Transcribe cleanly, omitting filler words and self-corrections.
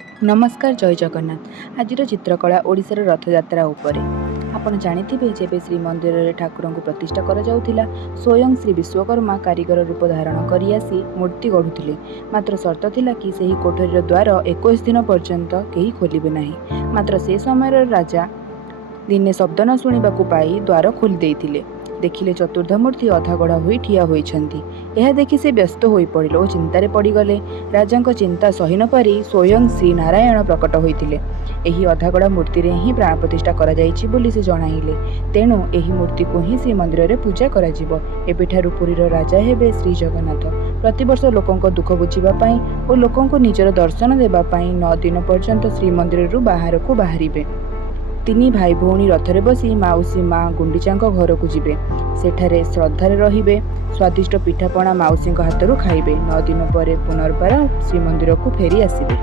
नमस्कार जय जगन्नाथ। आज चित्रकला ओडिशार रथयात्रा उपरे आपण जानिथिबे जेबे श्रीमंदिर रे ठाकुर को प्रतिष्ठा करा जाउथिला स्वयं श्री विश्वकर्मा कारीगर रूप धारण करी आसी मूर्ति गढ़ुथिले। मात्र शर्त थिला कि सेही कोठरीर द्वार 21 दिन पर्यंत केही खोलिबे नाही। मात्र से समय राजा दिने शब्द न शुणिबाकू पाई द्वार खोली देइथिले। देखिले चतुर्धा मूर्ति अधागढ़ा होई ठिया होइछन्ति। यह देखि से व्यस्त होई पड़िले और चिंतारे पड़गले। राजांक चिंता सही न पारि स्वयं श्री नारायण प्रकट होइथिले। एही अधागढ़ा मूर्ति रे ही प्राण प्रतिष्ठा करा जाइछि बोली से जणाइले। तेणु एही मूर्ति को ही श्रीमंदिर रे पूजा करा जिवो। एबेठारु पुरीर राजा हेबे श्री जगन्नाथ। प्रतिवर्ष लोकंक दुख बुझिबा पई और लोकंक निजर दर्शन देबा पई 9 दिन पर्यंत श्रीमंदिर रु बाहर को बाहरिबे। तीन भाई भौणी रथरे बसी माउसी माँ गुंडीचांक घर को जिबे। सेठारे श्रद्धारे रहिबे। स्वादिष्ट पिठापणा माउसी हाथरू खाइबे। 9 दिन पर पुनर्बार श्रीमंदिर को फेरी आसिबे।